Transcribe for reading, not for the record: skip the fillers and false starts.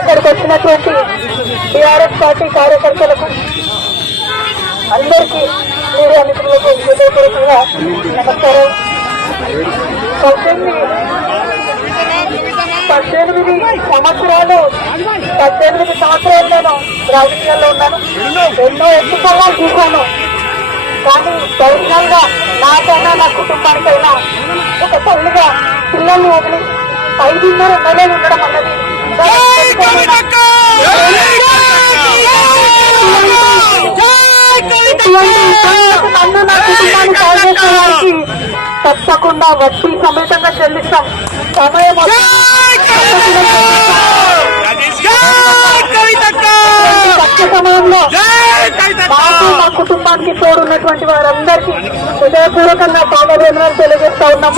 ఇక్కడికి వచ్చినటువంటి TRS party కార్యకర్తలకు అందరికీ మీడియా మిత్రులకు హృదయపూర్వకంగా నమస్కారం. 18 సంవత్సరాలు నేను రాజకీయాల్లో ఉన్నాను. ఎన్నో ఎత్తుకోవాలని చూశాను. కానీ ధైర్యంగా నాకైనా నా కుటుంబానికైనా ఒక తల్లిగా పిల్లల్ని వదిలి 5.5 నెలలు ఉండడం అన్నది నన్ను నా కుటుంబాన్ని సాధించడానికి తప్పకుండా వడ్డీ సమేతంగా చెల్లిస్తాం. సమయం తక్కువ సమయంలో మాకు మా కుటుంబానికి తోడున్నటువంటి వారందరికీ హృదయపూర్వకంగా పాదాభివందనాలు తెలియజేస్తా ఉన్నాం.